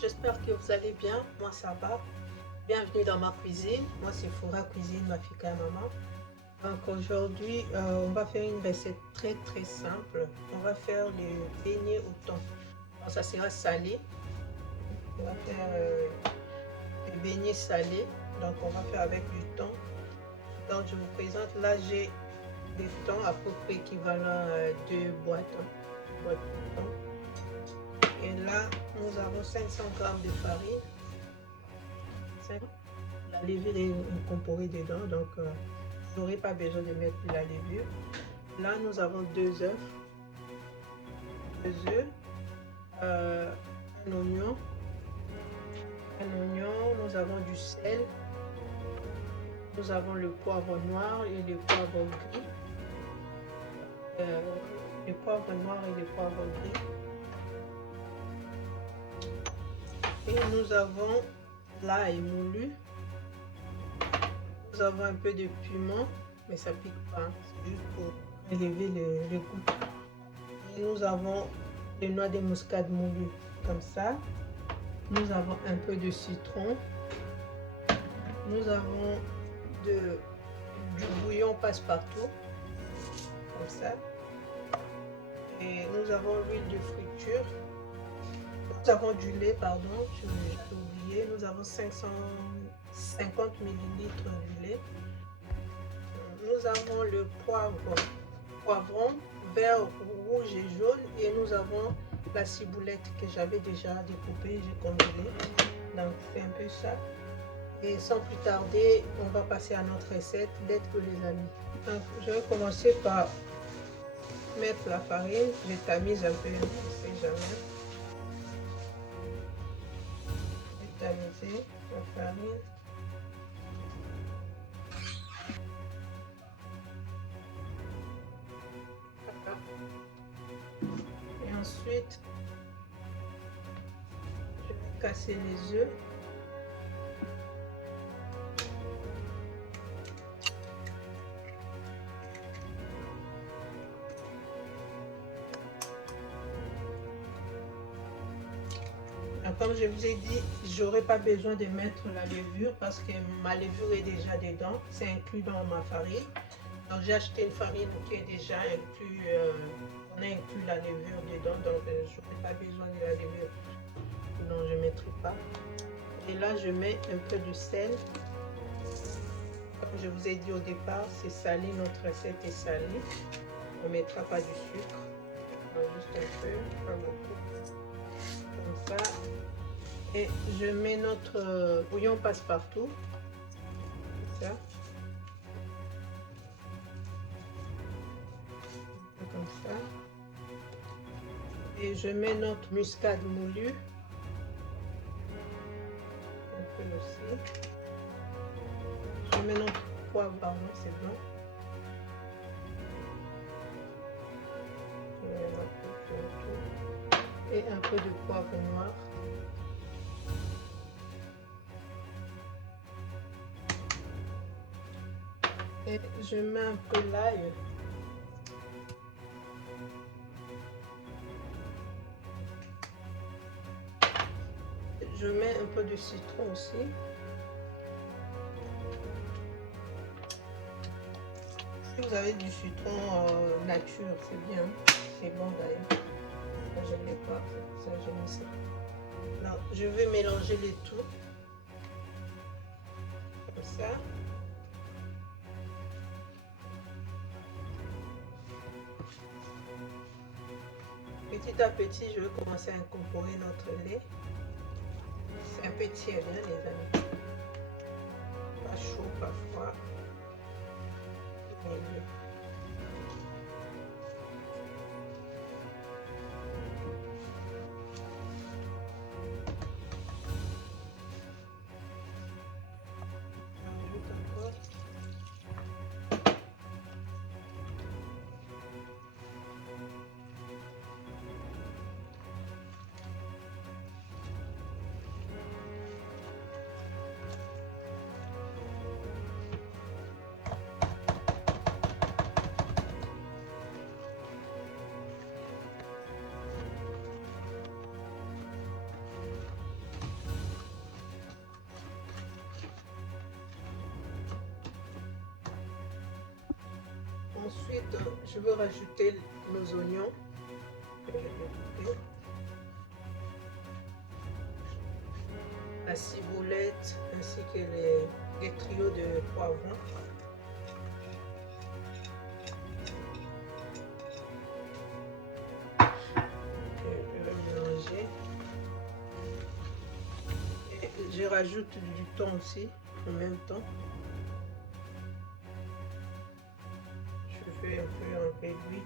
j'espère que vous allez bien. Moi, ça va. Bienvenue dans ma cuisine. Moi, c'est Foura Cuisine, ma fille maman. Donc aujourd'hui, on va faire une recette très simple. On va faire les beignets au thon. Donc, ça sera salé. On va faire les beignets salés. Donc on va faire avec du thon. Donc je vous présente, là j'ai des thons à peu près équivalent à 2 boîtes de thon. Et là, nous avons 500 g de farine. La levure est incorporée dedans, donc vous n'aurez pas besoin de mettre la levure. Là, nous avons 2 œufs, un oignon, nous avons du sel, nous avons le poivre noir et le poivre gris. Le poivre noir et le poivre gris. Et nous avons l'ail moulu. Nous avons un peu de piment, mais ça pique pas, c'est juste pour élever le goût. Et nous avons des noix de muscade moulues comme ça. Nous avons un peu de citron. Nous avons du bouillon passe-partout, comme ça. Et nous avons l'huile de friture. Nous avons du lait, pardon, j'ai oublié. Nous avons 550 ml du lait. Nous avons le poivron vert, rouge et jaune. Et nous avons la ciboulette que j'avais déjà découpée, j'ai congelée. Donc c'est un peu ça. Et sans plus tarder, on va passer à notre recette. Let's go les amis. Donc je vais commencer par mettre la farine. Je tamise un peu, on ne sait jamais. Tamiser la farine. Et ensuite, je vais casser les œufs. Comme je vous ai dit, j'aurais pas besoin de mettre la levure parce que ma levure est déjà dedans, c'est inclus dans ma farine. Donc j'ai acheté une farine qui est déjà inclus, on a inclus la levure dedans, donc je n'aurai pas besoin de la levure. Non, je ne mettrai pas. Et là, je mets un peu de sel. Comme je vous ai dit au départ, c'est salé, notre recette est salée. On ne mettra pas du sucre, juste un peu, pas beaucoup. Comme ça. Et je mets notre bouillon passe-partout. Ça. Comme ça. Et je mets notre muscade moulue. Un peu aussi. Je mets notre poivre, pardon, c'est bon. Et un peu de poivre noir. Et je mets un peu l'ail. Je mets un peu de citron aussi. Si vous avez du citron nature, c'est bien. C'est bon d'ailleurs. Je ne l'ai pas, ça je mets ça. Alors, je vais mélanger les tout. Comme ça. Petit à petit, je vais commencer à incorporer notre lait. C'est un peu tiède, hein, les amis. Pas chaud, pas froid. Milieu. Ensuite, je veux rajouter nos oignons que je vais couper, la ciboulette ainsi que les trios de poivrons. Je vais mélanger. Et je rajoute du thon aussi en même temps. Je fais un peu d'huile.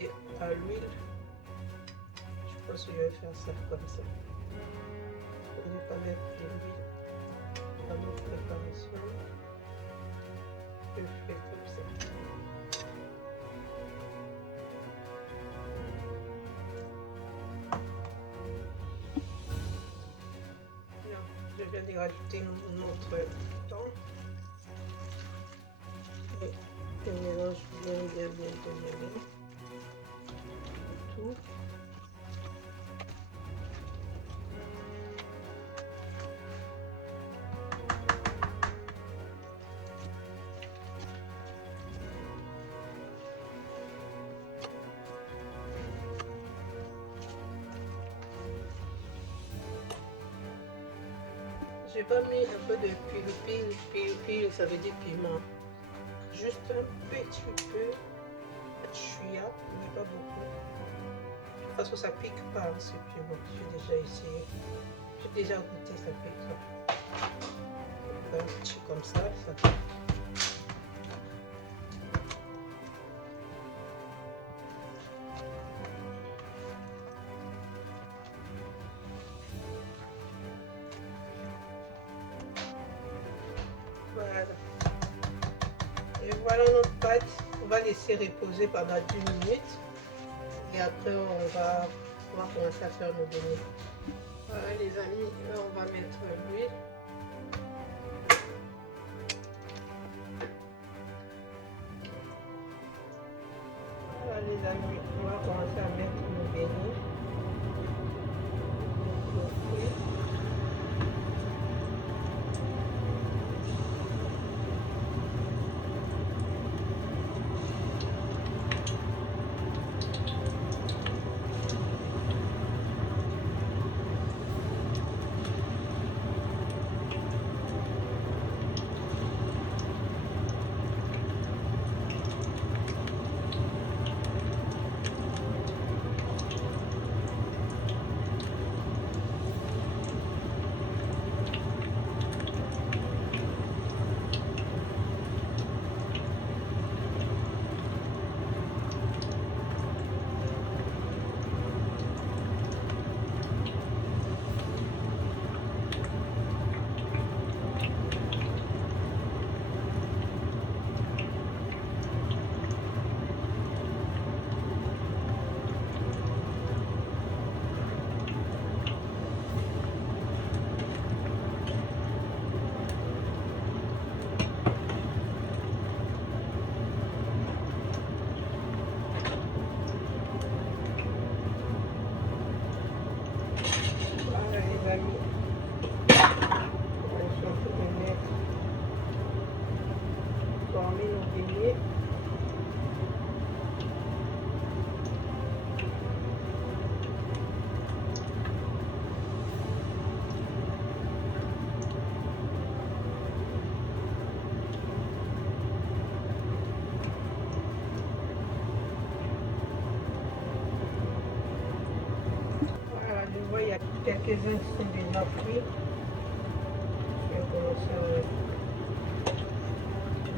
Et à l'huile, je pense que je vais faire ça comme ça. Je ne vais pas mettre de l'huile dans notre préparation. Je fais comme ça. Je viens de rajouter notre thon. Et je mélange bien tout. J'ai pas mis un peu de pil, ça veut dire piment. Juste un petit peu, chouïa, mais pas beaucoup. De toute façon, ça pique pas ce piment. J'ai déjà essayé. J'ai déjà goûté, ça pique. Un petit comme ça pique. Voilà. Et voilà notre pâte. On va laisser reposer pendant 10 minutes. Et après, on va commencer à faire nos beignets. Voilà les amis, là on va mettre l'huile. Voilà les amis, on va commencer à mettre nos beignets. Quelques-uns sont déjà cuits. Je vais commencer à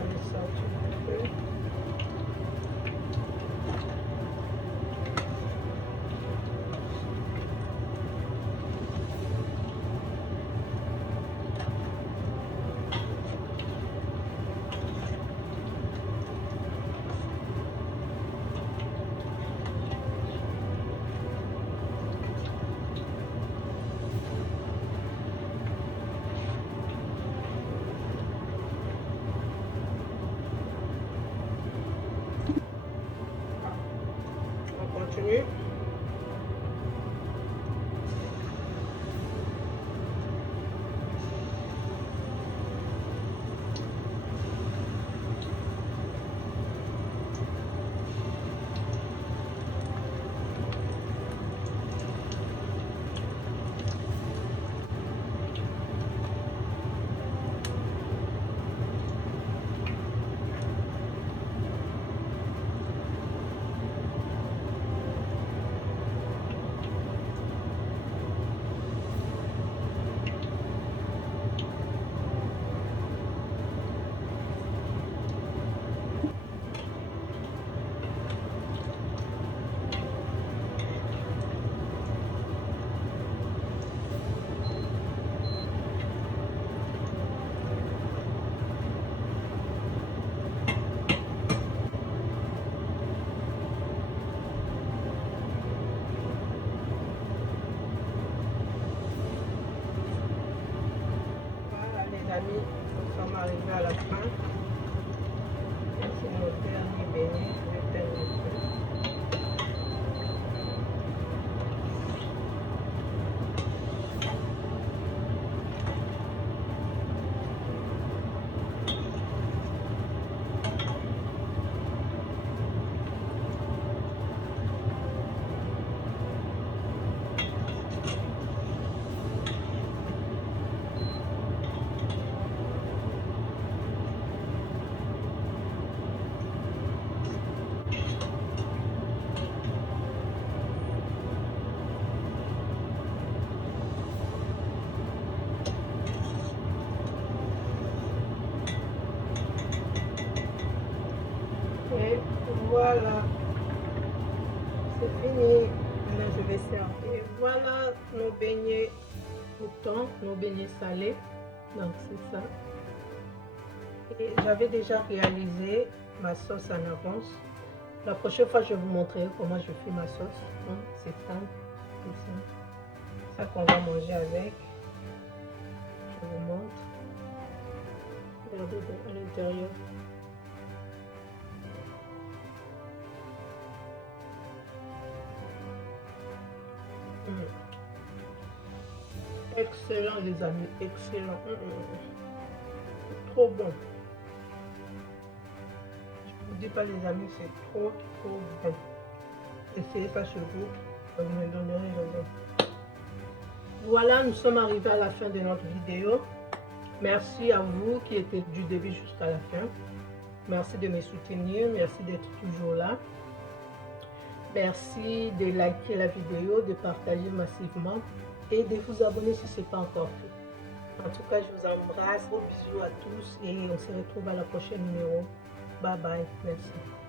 les sortir un peu. Continue. Voilà, c'est fini. Là, je vais servir. Voilà nos beignets croûtons, nos beignets salés. Donc, c'est ça. Et j'avais déjà réalisé ma sauce en avance. La prochaine fois, je vais vous montrer comment je fais ma sauce. C'est simple, c'est ça qu'on va manger avec. Je vous montre. Regardez à l'intérieur. Excellent les amis, excellent. Trop bon. Je vous dis pas les amis, c'est trop bon. Essayez ça chez vous, vous me donnerez raison. Voilà, nous sommes arrivés à la fin de notre vidéo. Merci à vous qui étiez du début jusqu'à la fin. Merci de me soutenir, merci d'être toujours là. Merci de liker la vidéo, de partager massivement et de vous abonner si ce n'est pas encore fait. En tout cas, je vous embrasse. Gros bisous à tous et on se retrouve à la prochaine numéro. Bye bye. Merci.